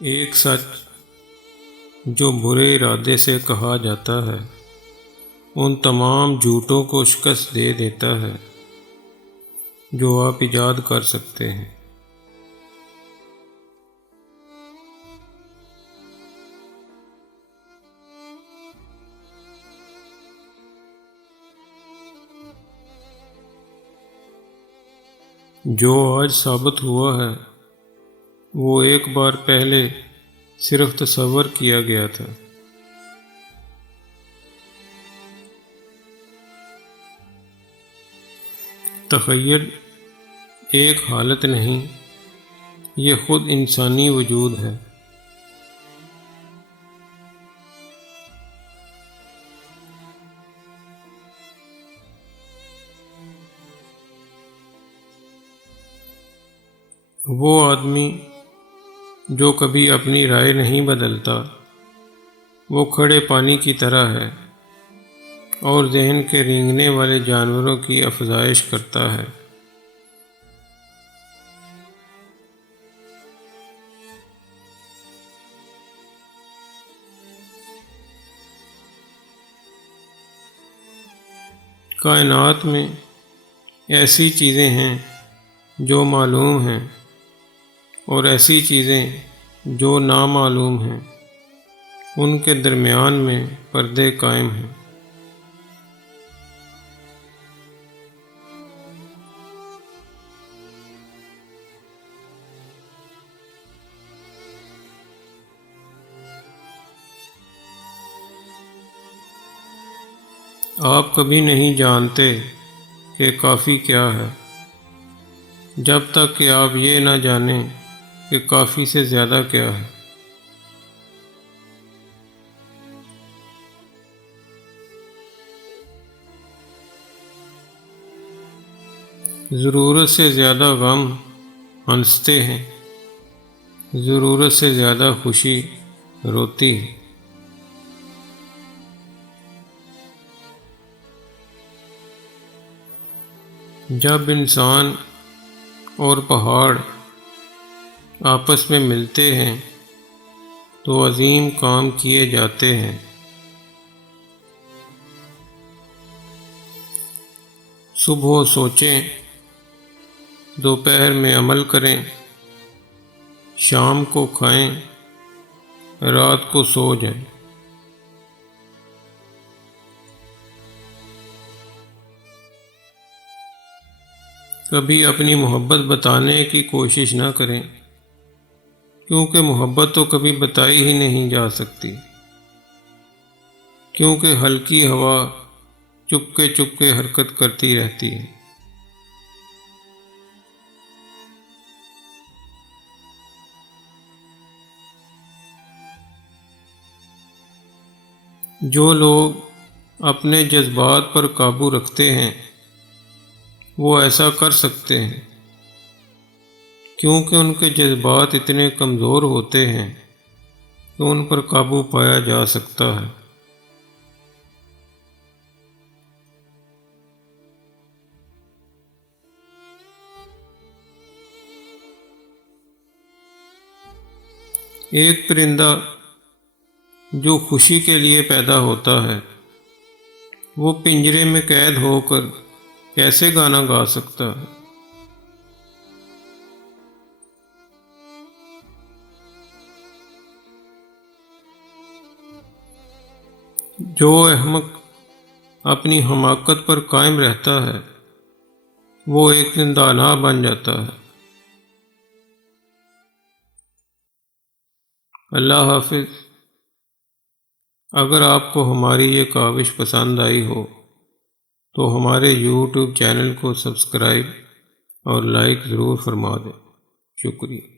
ایک سچ جو برے ارادے سے کہا جاتا ہے ان تمام جھوٹوں کو شکست دے دیتا ہے جو آپ ایجاد کر سکتے ہیں۔ جو آج ثابت ہوا ہے وہ ایک بار پہلے صرف تصور کیا گیا تھا۔ تخیل ایک حالت نہیں، یہ خود انسانی وجود ہے۔ وہ آدمی جو کبھی اپنی رائے نہیں بدلتا وہ کھڑے پانی کی طرح ہے اور ذہن کے رینگنے والے جانوروں کی افزائش کرتا ہے۔ کائنات میں ایسی چیزیں ہیں جو معلوم ہیں اور ایسی چیزیں جو نامعلوم ہیں، ان کے درمیان میں پردے قائم ہیں۔ آپ کبھی نہیں جانتے کہ کافی کیا ہے جب تک کہ آپ یہ نہ جانیں کہ کافی سے زیادہ کیا ہے۔ ضرورت سے زیادہ غم ہنستے ہیں، ضرورت سے زیادہ خوشی روتی ہے۔ جب انسان اور پہاڑ آپس میں ملتے ہیں تو عظیم کام کیے جاتے ہیں۔ صبح سوچیں، دوپہر میں عمل کریں، شام کو کھائیں، رات کو سو جائیں۔ کبھی اپنی محبت بتانے کی کوشش نہ کریں، کیونکہ محبت تو کبھی بتائی ہی نہیں جا سکتی، کیونکہ ہلکی ہوا چپکے چپکے حرکت کرتی رہتی ہے۔ جو لوگ اپنے جذبات پر قابو رکھتے ہیں وہ ایسا کر سکتے ہیں، کیونکہ ان کے جذبات اتنے کمزور ہوتے ہیں کہ ان پر قابو پایا جا سکتا ہے۔ ایک پرندہ جو خوشی کے لیے پیدا ہوتا ہے وہ پنجرے میں قید ہو کر کیسے گانا گا سکتا ہے؟ جو احمق اپنی حماقت پر قائم رہتا ہے وہ ایک دن دانا بن جاتا ہے۔ اللہ حافظ۔ اگر آپ کو ہماری یہ کاوش پسند آئی ہو تو ہمارے یوٹیوب چینل کو سبسکرائب اور لائک ضرور فرما دیں۔ شکریہ۔